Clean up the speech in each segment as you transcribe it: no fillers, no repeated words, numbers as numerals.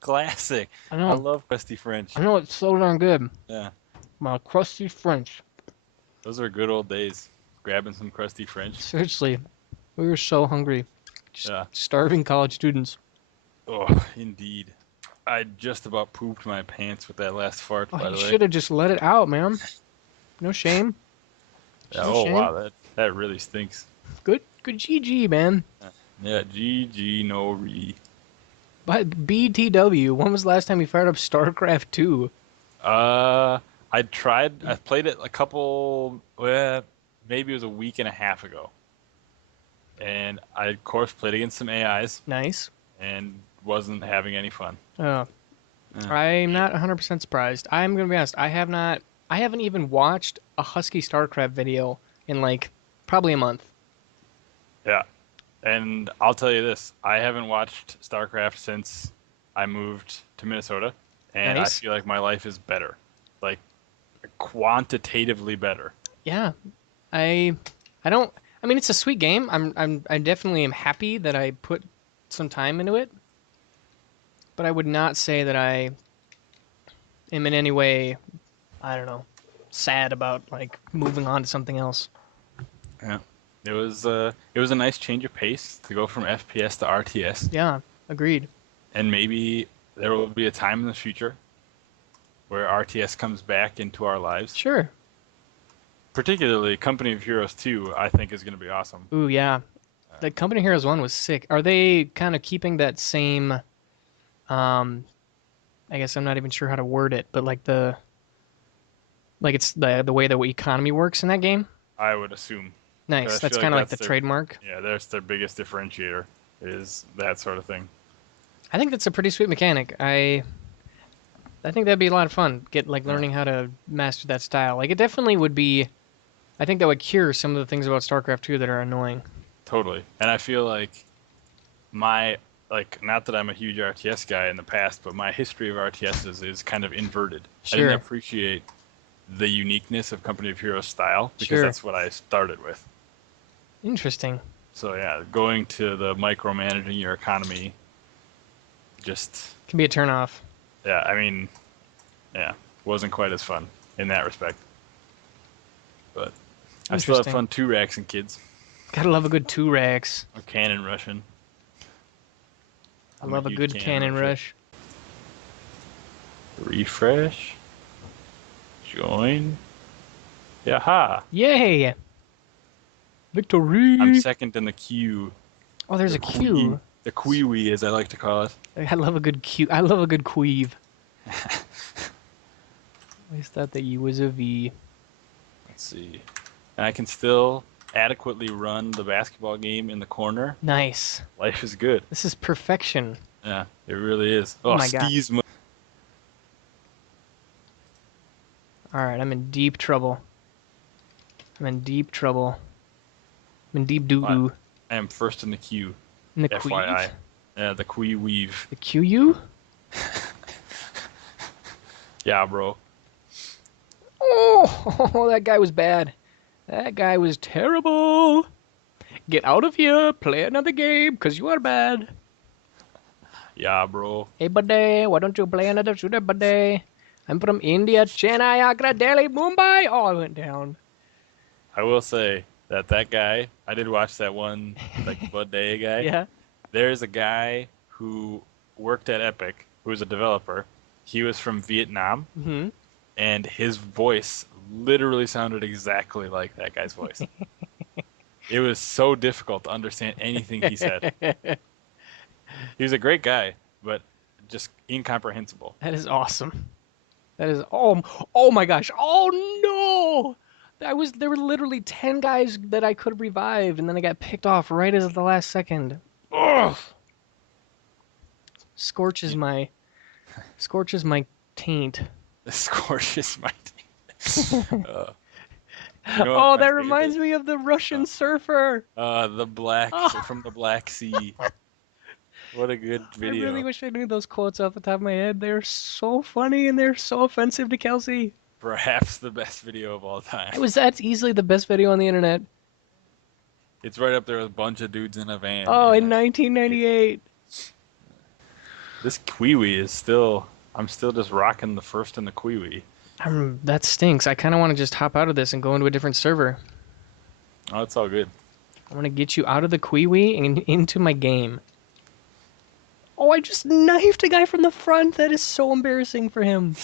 Classic. I I know, love crusty French. I know it's so darn good. Yeah, My crusty French. those are good old days. Grabbing some crusty French. Seriously, we were so hungry. Just Yeah. starving college students. Oh, indeed. I just about pooped my pants with that last fart, Oh, by you the way. should have just let it out, man. No shame. Yeah, No oh shame. wow, that really stinks. Good GG, man. Yeah, GG no re. But BTW, when was the last time you fired up StarCraft 2? Uh, I played it a couple, well, maybe it was a week and a half ago. And I, of course, played against some AIs Nice. and wasn't having any fun. Uh, Uh, I'm not 100% surprised. I'm gonna be honest. I haven't even watched a Husky StarCraft video in like probably a month. yeah, and I'll tell you this, I haven't watched StarCraft since I moved to Minnesota, and I Nice. feel like my life is better, like quantitatively better. Yeah. I I don't. I mean, it's a sweet game. I definitely am happy that I put some time into it, but I would not say that I am in any way, I don't know, sad about like moving on to something else. Yeah. It was a nice change of pace to go from FPS to RTS, Yeah, agreed. and maybe there will be a time in the future where RTS comes back into our lives. Sure. Particularly Company of Heroes 2, I think is going to be awesome. Ooh, yeah. Uh, The Company Heroes one was sick. Are they kind of keeping that same um I guess I'm not even sure how to word it, but like it's the way the economy works in that game? I would assume, because Nice. I That's feel like kind of like that's the their trademark. yeah, that's their biggest differentiator is that sort of thing. I think that's a pretty sweet mechanic. I think that'd be a lot of fun. Get like Yeah, learning how to master that style. Like it definitely would be. I think that would cure some of the things about StarCraft 2 that are annoying. totally. And I feel like my like not that I'm a huge RTS guy in the past, but my history of RTSs is kind of inverted. I didn't Sure. appreciate the uniqueness of Company of Heroes style because Sure. that's what I started with. Interesting. So yeah, going to the micromanaging your economy just Can be a turnoff. yeah, I mean, yeah, wasn't quite as fun in that respect. But I still have Interesting. fun two racks and kids. Gotta love a good two racks. I'm cannon rushing. I I'm a love a huge good cannon cannon rusher. rush. Refresh. Join. Yaha! Yay! I'm Victory! second in the queue. Oh, there's The a Q. the queewee, as I like to call it. I love a good Q. I love a good queeve. I always thought that you was a V. Let's see. And I can still adequately run the basketball game in the corner. Nice. Life is good. This is perfection. Yeah, it really is. Oh Oh, my god. skis. Alright, I'm in deep trouble. I'm in deep trouble. I'm in deep I doo-doo. am first in the queue. In the FYI. queeve? Yeah, the quee weave. The QU? Yeah, bro. Oh, that guy was bad. That guy was terrible. Get out of here. Play another game, because you are bad. Yeah, bro. Hey, buddy, why don't you play another shooter, buddy? I'm from India, Chennai, Agra, Delhi, Mumbai. Oh, I went down. I will say that that guy, I did watch that one, like Bud Day guy. Yeah. There's a guy who worked at Epic, who was a developer. He was from Vietnam, Hmm. and his voice literally sounded exactly like that guy's voice. It was so difficult to understand anything he said. He was a great guy, but just incomprehensible. That is awesome. That is oh my gosh. Oh no. There were literally 10 guys that I could have revived and then I got picked off right as the last second. Ugh. Scorches You- my scorches my taint. The scorches my uh, you know what Oh, my that favorite? reminds me of the Uh, Russian surfer. the black Oh, from the Black Sea. What a good I really video. wish I knew those quotes off the top of my head. They're so funny and they're so offensive to Kelsey. Perhaps the best video of all time. That's easily the best video on the internet. It's right up there with a bunch of dudes in a van. Oh, in Yeah. It- 1998. This Kiwi is still. I'm still just rocking the first in the Kiwi. That stinks. I kind of want to just hop out of this and go into a different server. Oh, it's all good. I want to get you out of the Kiwi and into my game. Oh, I just knifed a guy from the front. That is so embarrassing for him.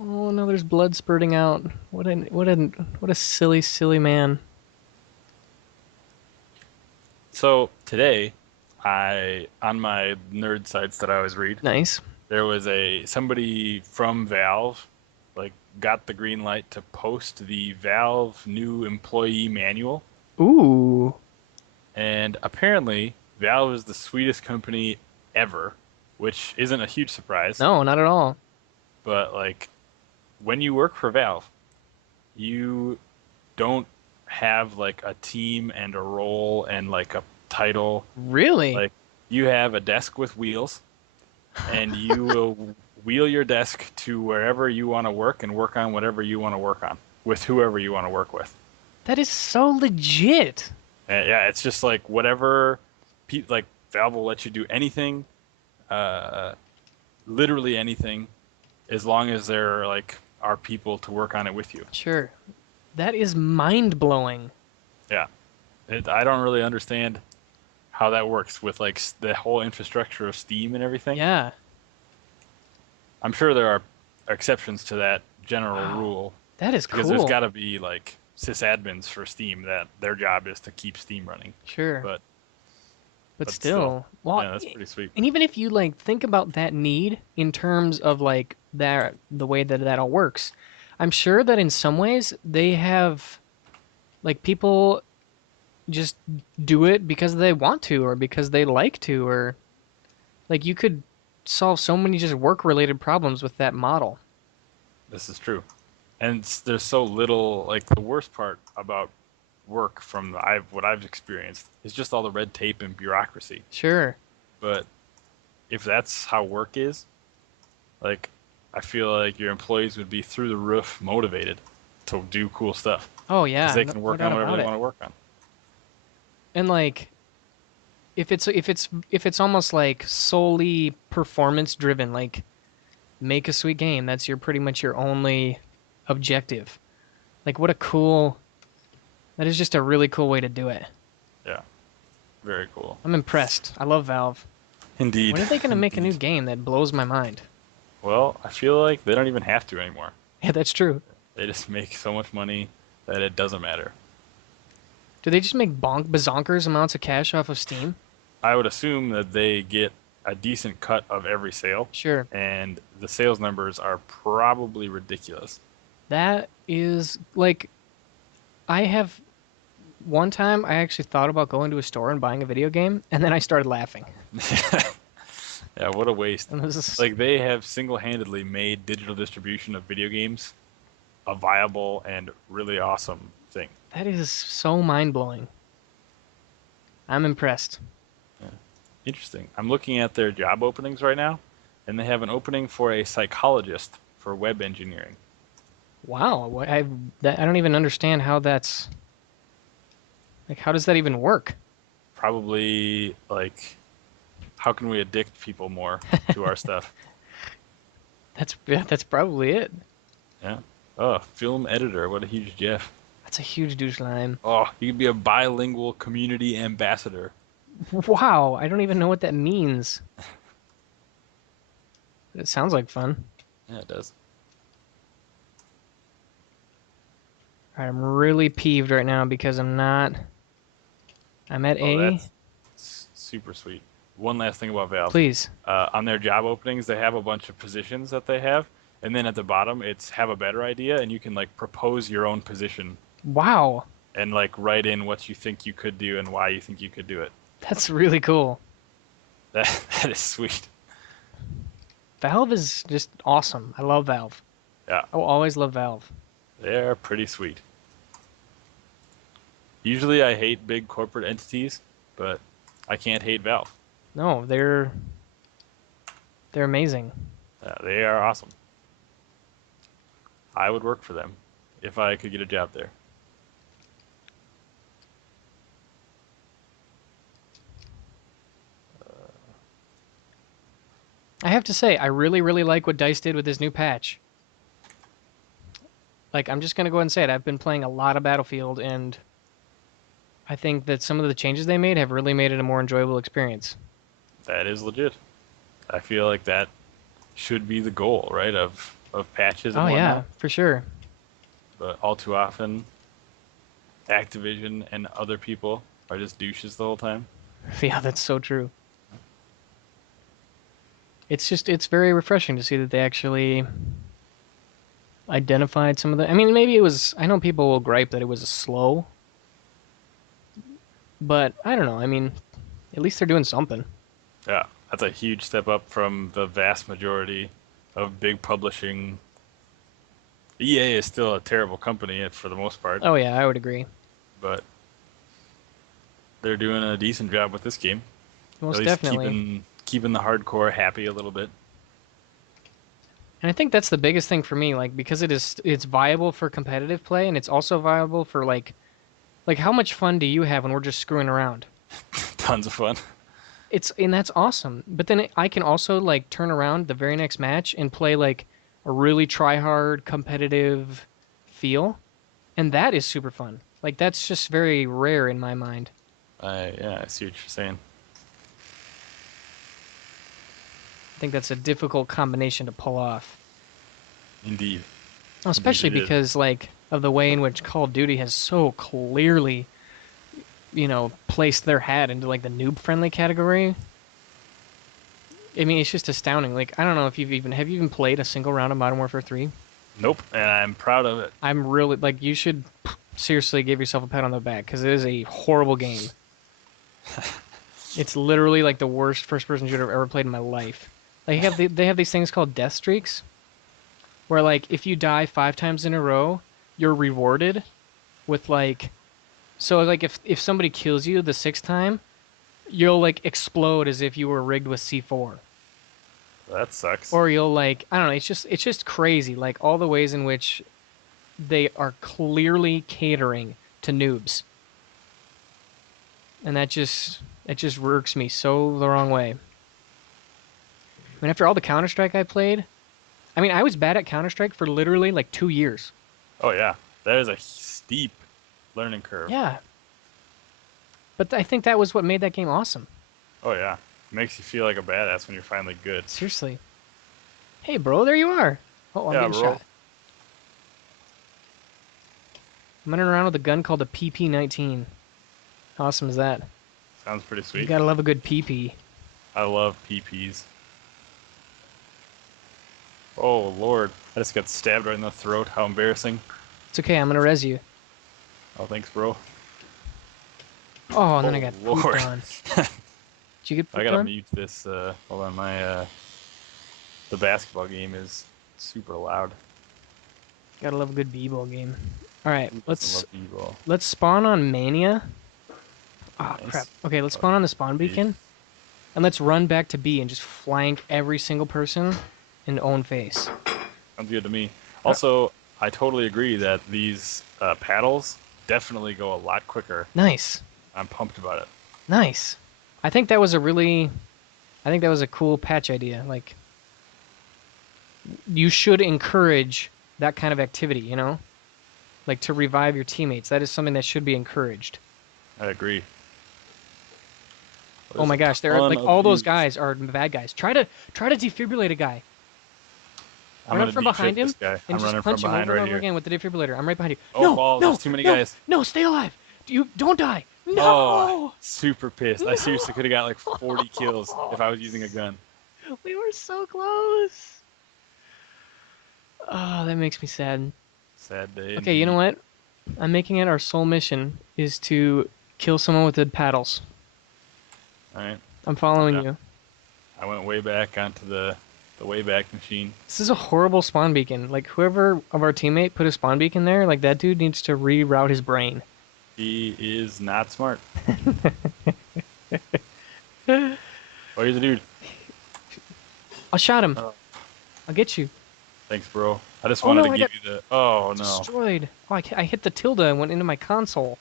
Oh no, there's blood spurting out. What a silly, silly man. So today, I on my nerd sites that I always read, Nice. there was a somebody from Valve, like got the green light to post the Valve new employee manual, Ooh. and apparently Valve is the sweetest company ever, which isn't a huge surprise. No, not at all. But like when you work for Valve, you don't have like a team and a role and like a title. Really? Like you have a desk with wheels, and you will wheel your desk to wherever you want to work and work on whatever you want to work on with whoever you want to work with. That is so legit. Yeah, it's just like whatever, like Valve will let you do anything, uh, literally anything, as long as there like are people to work on it with you. Sure. That is mind-blowing. Yeah, I don't really understand how that works with like the whole infrastructure of Steam and everything. Yeah. I'm sure there are exceptions to that general Wow. rule That is because there's cool. got to be like sysadmins for Steam that their job is to keep Steam running. Sure. But But still, still. Well, yeah, that's pretty sweet. and even if you like think about that need in terms of like that the way that that all works, I'm sure that in some ways they have like people just do it because they want to or because they like to or like you could solve so many just work related problems with that model. This is true. And there's so little like the worst part about work from what I've experienced is just all the red tape and bureaucracy. Sure. But if that's how work is, like I feel like your employees would be through the roof motivated to do cool stuff Oh because yeah, they no, can no work doubt on whatever about they it. want to work on. And like if it's almost like solely performance driven, like make a sweet game, that's your pretty much your only objective. Like what a cool that is just a really cool way to do it. Yeah, very cool. I'm impressed. I love Valve. Indeed, When are they going to make a new indeed. game that blows my mind? Well, I feel like they don't even have to anymore. Yeah, that's true. They just make so much money that it doesn't matter. Do they just make bazonkers amounts of cash off of Steam? I would assume that they get a decent cut of every sale, Sure. and the sales numbers are probably ridiculous. That is like I have one time I actually thought about going to a store and buying a video game and then I started laughing. Yeah, what a waste. And this is Like they have single-handedly made digital distribution of video games a viable and really awesome thing. that is so mind-blowing. I'm impressed. Yeah. Interesting. I'm looking at their job openings right now, and they have an opening for a psychologist for web engineering. Wow, I don't even understand how that's like how does that even work? Probably like how can we addict people more to our stuff? That's probably it. Yeah. Oh, film editor. What a huge Jeff. That's a huge douche line. Oh, you could be a bilingual community ambassador. Wow, I don't even know what that means. But it sounds like fun. Yeah, it does. All right, I'm really peeved right now because I'm not. I'm at Oh, A. that's super sweet. One last thing about Valve. Please. On their job openings, they have a bunch of positions that they have, and then at the bottom, it's have a better idea, and you can like propose your own position Wow, and like write in what you think you could do and why you think you could do it. that's really cool. That is sweet. Valve is just awesome. I love Valve. Yeah, I will always love Valve. they're pretty sweet. Usually, I hate big corporate entities, but I can't hate Valve. No, they're amazing. They are awesome. I would work for them if I could get a job there. I have to say, I really, really like what DICE did with this new patch. Like, I'm just gonna go ahead and say it. I've been playing a lot of Battlefield, and I think that some of the changes they made have really made it a more enjoyable experience. That is legit. I feel like that should be the goal, right? Of patches and Oh yeah, whatnot. for sure. But all too often, Activision and other people are just douches the whole time. Yeah, that's so true. It's very refreshing to see that they actually identified some of the. I mean, maybe it was. I know people will gripe that it was slow, but I don't know. I mean, at least they're doing something. Yeah, that's a huge step up from the vast majority of big publishing. EA is still a terrible company for the most part, Oh yeah, I would agree. but they're doing a decent job with this game. At Most least definitely. keeping the hardcore happy a little bit. And I think that's the biggest thing for me, like because it's viable for competitive play and it's also viable for like how much fun do you have when we're just screwing around? Tons of fun. It's and that's awesome. But then I can also like turn around the very next match and play like a really try hard competitive feel, and that is super fun. Like that's just very rare in my mind. Yeah, I see what you're saying. I think that's a difficult combination to pull off. Indeed. Indeed Especially it is. because like of the way in which Call of Duty has so clearly, placed their hat into like the noob friendly category. I mean, it's just astounding. Like, I don't know if have you even played a single round of Modern Warfare 3? Nope, and I'm proud of it. I'm really like you should seriously give yourself a pat on the back because it is a horrible game. It's literally like the worst first-person shooter I've ever played in my life. Like they have these things called death streaks, where like if you die 5 times in a row, you're rewarded with like so like if somebody kills you the sixth time, you'll like explode as if you were rigged with C4. That sucks. Or you'll like I don't know, it's just crazy like all the ways in which they are clearly catering to noobs. And that just works me so the wrong way. I mean after all the Counter-Strike I played, I mean I was bad at Counter-Strike for literally like 2 years. Oh yeah, that is a steep learning curve. Yeah. But I think that was what made that game awesome. Oh yeah, makes you feel like a badass when you're finally good. Seriously. Hey bro, there you are. Oh, I'm Yeah, getting bro. shot. I'm running around with a gun called a PP-19. How awesome is that? Sounds pretty You sweet. gotta love a good PP. I love PPs. Oh Lord, I just got stabbed right in the throat. How embarrassing. It's okay, I'm gonna res you. Oh, thanks, bro. Oh, and then I Oh got Lord. pooped on. Did you get I pooped gotta on? mute this. Hold on, the basketball game is super loud. Gotta love a good b-ball game. Alright, Who doesn't let's love b-ball? let's spawn on Mania. Ah, Nice. crap. Okay, let's spawn on the spawn B. beacon. And let's run back to B and just flank every single person in own face. Sounds good to me. Also, I totally agree that these paddles definitely go a lot quicker. Nice. I'm pumped about it. Nice. I think that was a cool patch idea. Like, you should encourage that kind of activity, you know? Like, to revive your teammates. That is something that should be encouraged. I agree. Oh my gosh, there are, ton like, of all those noobs. guys are bad guys. Try to defibrillate a guy. I'm Run gonna up from defib behind him this guy. and I'm just running from punch him behind over and right over here. again with the defibrillator. I'm right behind you. Oh, No, balls, no, there's too many no, guys. no, stay alive. You don't die. No. Oh, super pissed. I seriously could have got like 40 kills if I was using a gun. We were so close. Oh, that makes me sad. Sad day. Okay, you know what? I'm making it our sole mission is to kill someone with the paddles. Alright. I'm following Yeah. you. I went way back onto the Wayback Machine. This is a horrible spawn beacon. Like, whoever of our teammate put a spawn beacon there, like, that dude needs to reroute his brain. He is not smart. Oh, here's a dude. I'll shot him. Oh. I'll get you. Thanks, bro. I just Oh, wanted no, to I give got you the. Oh no. Destroyed. Oh, I hit the tilde and went into my console.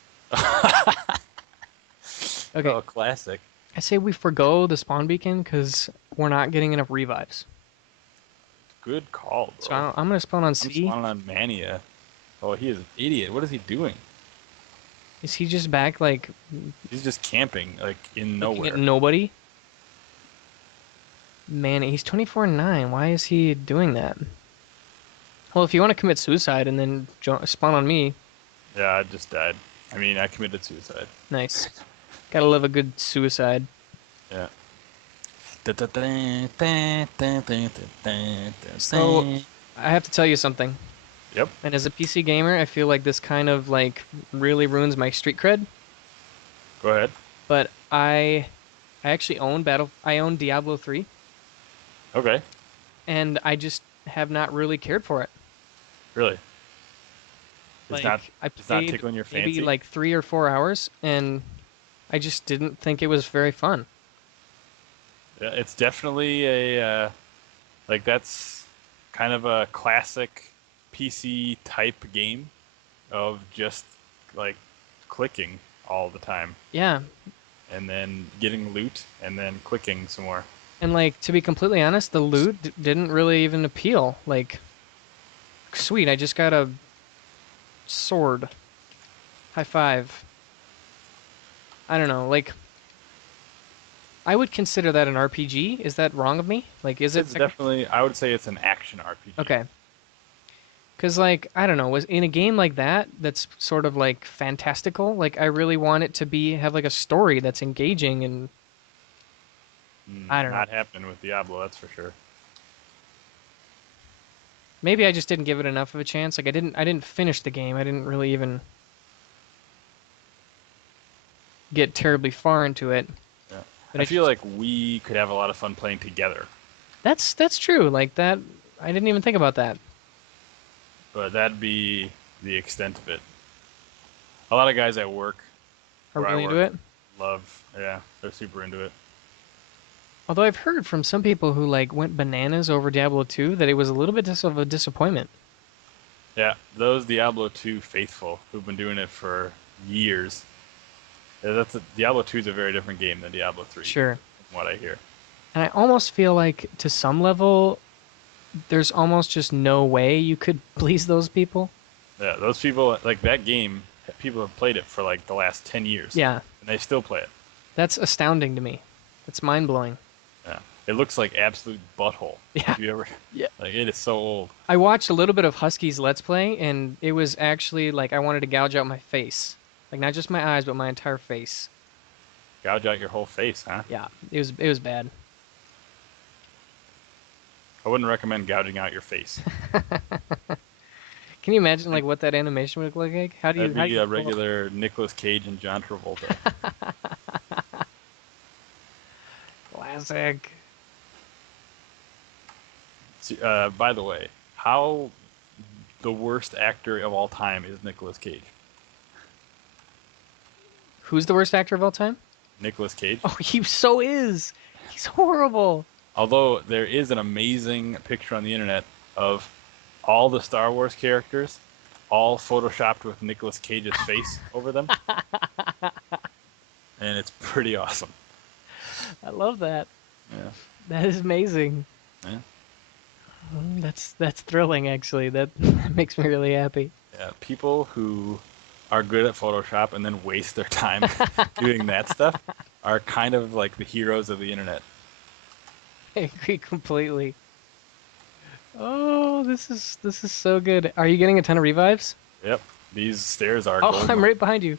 Okay. Oh, classic. I say we forgo the spawn beacon because we're not getting enough revives. Good call, So bro. I'm gonna spawn on I'm C. spawning on Mania. Oh, he is an idiot. What is he doing? Is he just back like He's just camping, like, in looking at nowhere. nobody? Man, he's 24-9. Why is he doing that? Well, if you want to commit suicide and then spawn on me, Yeah, I just died. I mean, I committed suicide. nice. Gotta love a good suicide. Yeah. So, I have to tell you something. Yep. And as a PC gamer, I feel like this kind of like really ruins my street cred. Go ahead. But I actually own I own Diablo 3, Okay. and I just have not really cared for it. Really? It's Like not. I It's not played tickling your maybe fancy. like 3 or 4 hours, and I just didn't think it was very fun. Yeah, it's definitely like that's kind of a classic PC type game of just like clicking all the time Yeah, and then getting loot and then clicking some more. and like to be completely honest, the loot didn't really even appeal. Like, sweet, I just got a sword. High five. I don't know, like I would consider that an RPG. Is that wrong of me? Like, is it It's definitely, I would say it's an action RPG. okay? Because, like, I don't know, was in a game like that, that's sort of like fantastical. Like, I really want it to have like a story that's engaging, and I don't know. Not happening with Diablo, that's for sure. Maybe I just didn't give it enough of a chance. Like, I didn't finish the game. I didn't really even get terribly far into it. Yeah. But I feel like we could have a lot of fun playing together, that's true. Like that, I didn't even think about that. but that'd be the extent of it. A lot of guys at work, Are where I really into work, it? love, yeah, they're super into it. Although I've heard from some people who like went bananas over Diablo 2 that it was a little bit of a disappointment. Yeah, those Diablo 2 faithful who've been doing it for years. Diablo 2 is a very different game than Diablo 3, Sure. from what I hear. And I almost feel like to some level there's almost just no way you could please those people. Yeah, those people, like that game, people have played it for like the last 10 years. Yeah, And they still play it. that's astounding to me. That's mind-blowing. Yeah. It looks like absolute butthole. Yeah. Have you ever? Yeah. Like, it is so old. I watched a little bit of Husky's Let's Play, and it was actually like I wanted to gouge out my face. Like not just my eyes, but my entire face. Gouge out your whole face, huh? Yeah, it was bad. I wouldn't recommend gouging out your face. Can you imagine like what that animation would look like? How do you? That'd How be do you a regular Nicolas Cage and John Travolta. Classic. By the way, how the worst actor of all time is Nicolas Cage? Who's the worst actor of all time? Nicolas Cage. Oh, he so is. He's horrible. Although there is an amazing picture on the internet of all the Star Wars characters, all photoshopped with Nicolas Cage's face over them, and it's pretty awesome. I love that. Yeah. That is amazing. Yeah. That's thrilling, actually. That makes me really happy. Yeah, people who are good at Photoshop and then waste their time doing that stuff are kind of like the heroes of the internet. I agree completely. Oh, this is so good. Are you getting a ton of revives? Yep, these stairs are. Oh, golden. I'm right behind you.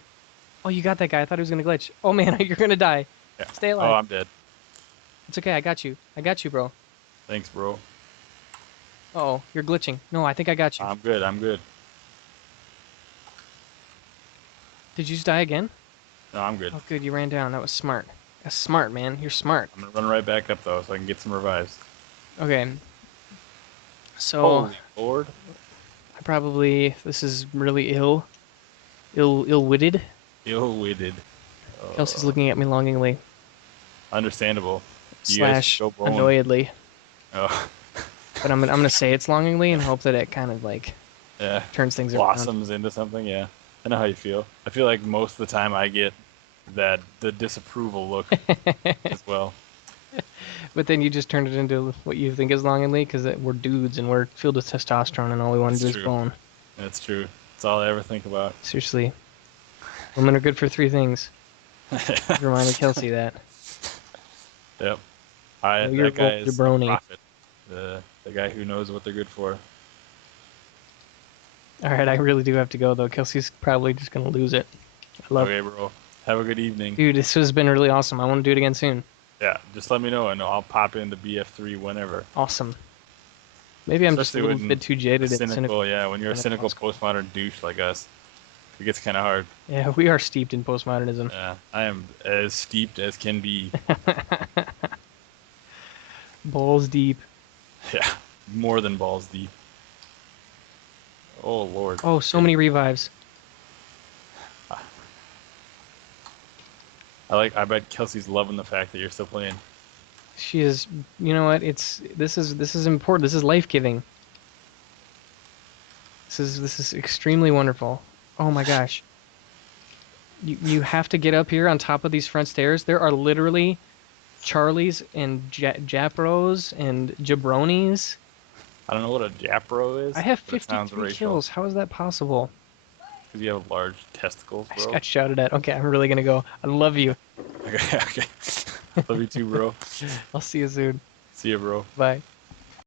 Oh, you got that guy. I thought he was gonna glitch. Oh man, you're gonna die. Yeah. Stay Oh, alive. I'm dead. It's okay. I got you. I got you, bro. Thanks, bro. Oh, you're glitching. No, I think I got you. I'm good. I'm good. Did you just die again? No, I'm good. Oh, good. You ran down. That was smart. That's smart, man. You're smart. I'm gonna run right back up though, so I can get some revives. Okay. So Holy Lord! this is really ill-witted. Ill-witted. Kelsey's looking at me longingly Understandable. You guys / should go bone. annoyedly. Oh, But I'm gonna say it's longingly and hope that it kind of like yeah. turns things around. Blossoms into something. Yeah, I know how you feel. I feel like most of the time I get that the disapproval look as well. But then you just turned it into what you think is Long and Lee because we're dudes and we're filled with testosterone and all we want to That's do is true. bone. That's true. That's all I ever think about. Seriously. Women are good for 3 things. Reminded Kelsey that. Yep. Know your That guy is a jabroni. prophet. The guy who knows what they're good for. Alright, I really do have to go though. Kelsey's probably just gonna lose it. I love Okay, bro. Have a good evening. Dude, this has been really awesome. I want to do it again soon. Yeah, just let me know and I'll pop into BF3 whenever. Awesome. Maybe I'm just a Especially little when bit too jaded and cynical, yeah, when you're a cynical. cynical postmodern douche like us, it gets kind of hard. Yeah, we are steeped in postmodernism. Yeah, I am as steeped as can be. Balls deep. Yeah, more than balls deep. Oh lord. Oh, so many revives. I bet Kelsey's loving the fact that you're still playing. She is. You know what? This is important. This is life giving. This is extremely wonderful. Oh my gosh. You have to get up here on top of these front stairs. There are literally Charlies and Japros and Jabronis. I don't know what a Japro is. I have but it sounds 53 racial. kills. How is that possible? Because you have large testicles, I just bro. got shouted at. Okay, I'm really gonna go. I love you. Okay, okay. Love you too, bro. I'll see you soon. See ya, bro. Bye.